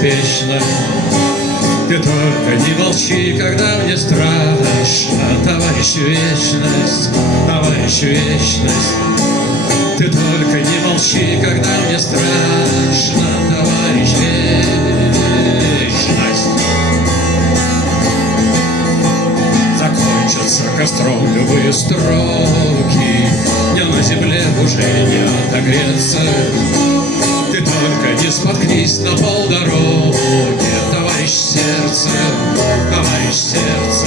беспечно. Ты только не молчи, когда мне страшно, товарищ вечность, товарищ вечность. Ты только не молчи, когда мне страшно, товарищ вечность. Закончатся костром любые строки, мне на земле уже не отогреться. Ты только не споткнись на полдороги, товарищ сердце, товарищ сердце.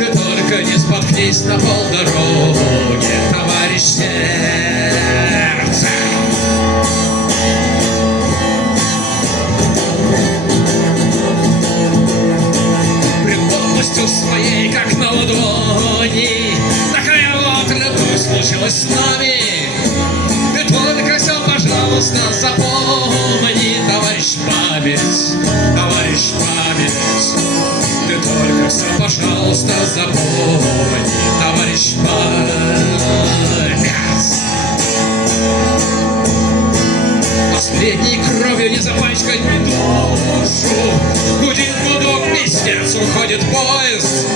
Ты только не споткнись на полдороги, товарищ сердце. Пред областью своей, как на ладони, такая вот лету случилась с нами. Ты только все, пожалуйста, запомни, товарищ память, товарищ память. Ты только все, пожалуйста, запомни, товарищ память. Последней кровью не запачкать душу, гудит гудок, пиздец, уходит поезд.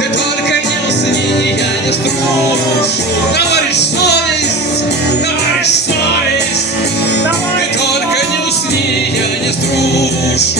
Ты только не усни, я не струшу, товарищ совесть, товарищ совесть. Ты только не усни, я не струшу.